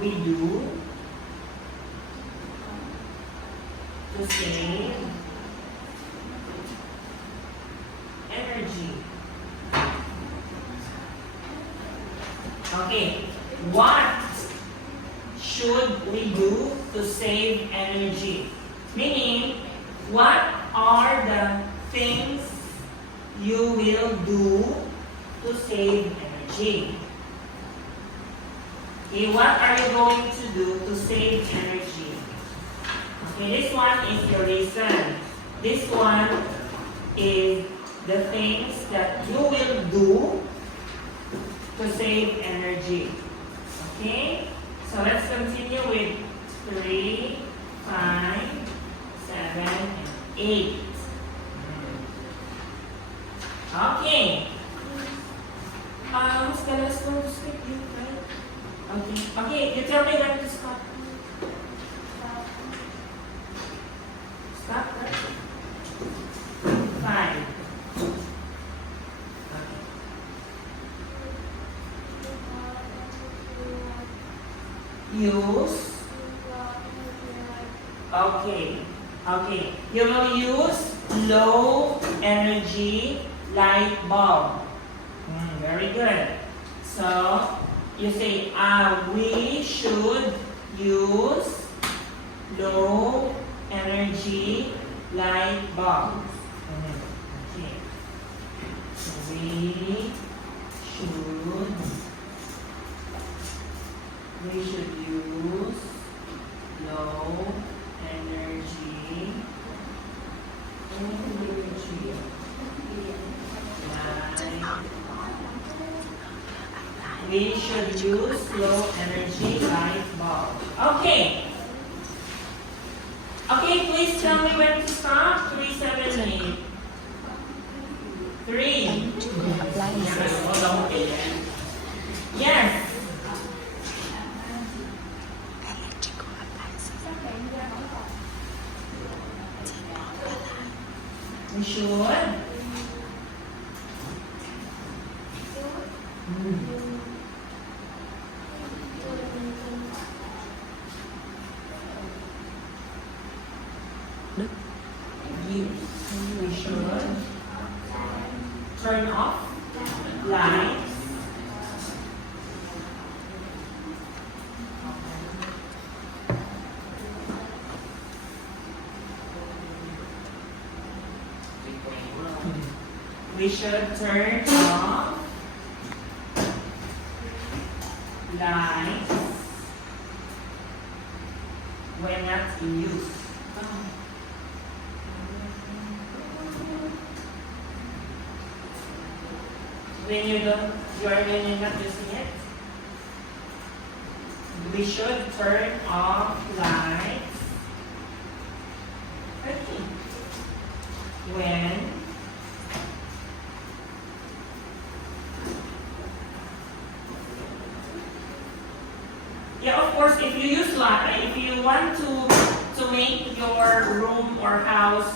we do to save energy? Okay, what should we do to save energy? Meaning, what are the things you will do to save energy? Okay, what are you going to do to save energy? Okay, this one is your reason. This one is the things that you will do to save energy. Okay, so let's continue with 3, 5, 7, and 8. Okay. Who's the last one to speak? You, right? Okay. Okay, you tell me when to stop. Stop, right? 5. Okay. Use. Okay. Okay. You will use low energy light bulb. Very good. So, you say, we should use low energy light bulbs. Okay. So, we should use low energy we should use low energy light bulb. Okay. Okay, please tell me when to stop. 3, 7, 8. 3. Yes. We should. We should turn off lights. We should turn off lights when not in use. When you're not using it, we should turn off lights when of course, if you use light, if you want to make your room or house,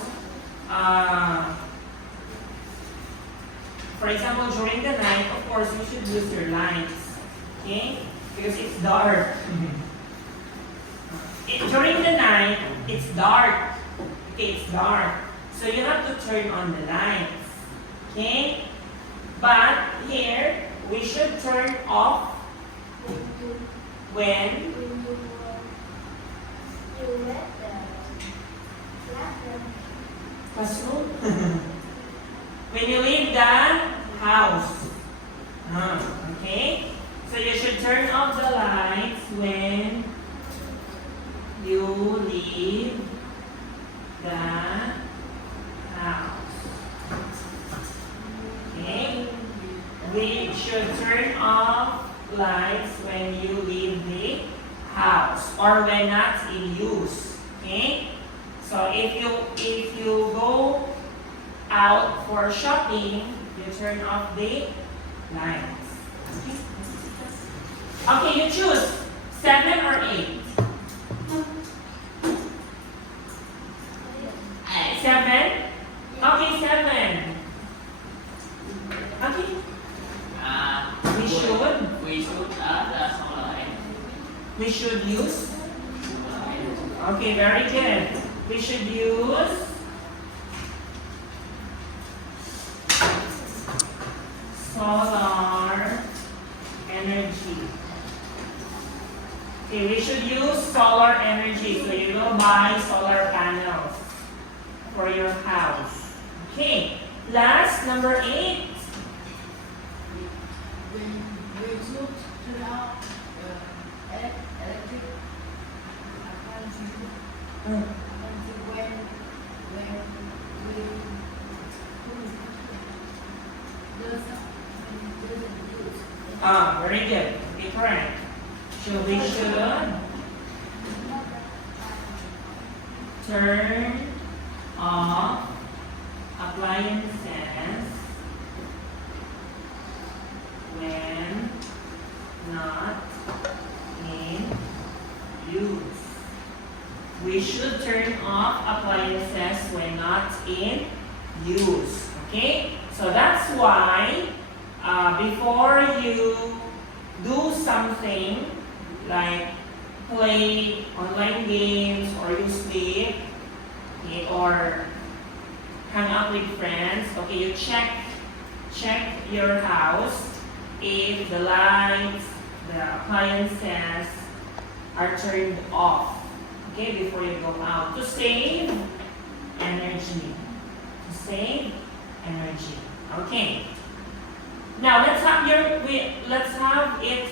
for example, during the night, of course, you should use your lights, okay? Because it's dark. During the night, it's dark. Okay, it's dark. So you have to turn on the lights, okay? But here, we should turn off when when you leave the house. Okay? So you should turn off the lights when you leave the house. Okay? We should turn off lights when you leave the house or when not in use. Okay? So if you go out for shopping, you turn off the lights. Okay, you choose 7 or 8. 7? Okay, 7. Okay. We should. Xong rồi. we should use? Okay, very good. We should use solar energy. Okay, we should use solar energy. So you will buy solar panels for your house. Okay, last, number 8. We should turn off electric appliances when Very good. Okay, correct. So we should turn off appliances when not in use. We should turn off appliances when not in use. Okay? So that's why before you do something like play online games or you sleep, okay, or hang out with friends, okay, you check your house if the lights, the appliances are turned off, okay, before you go out to save energy. To save energy. Okay. Now let's have it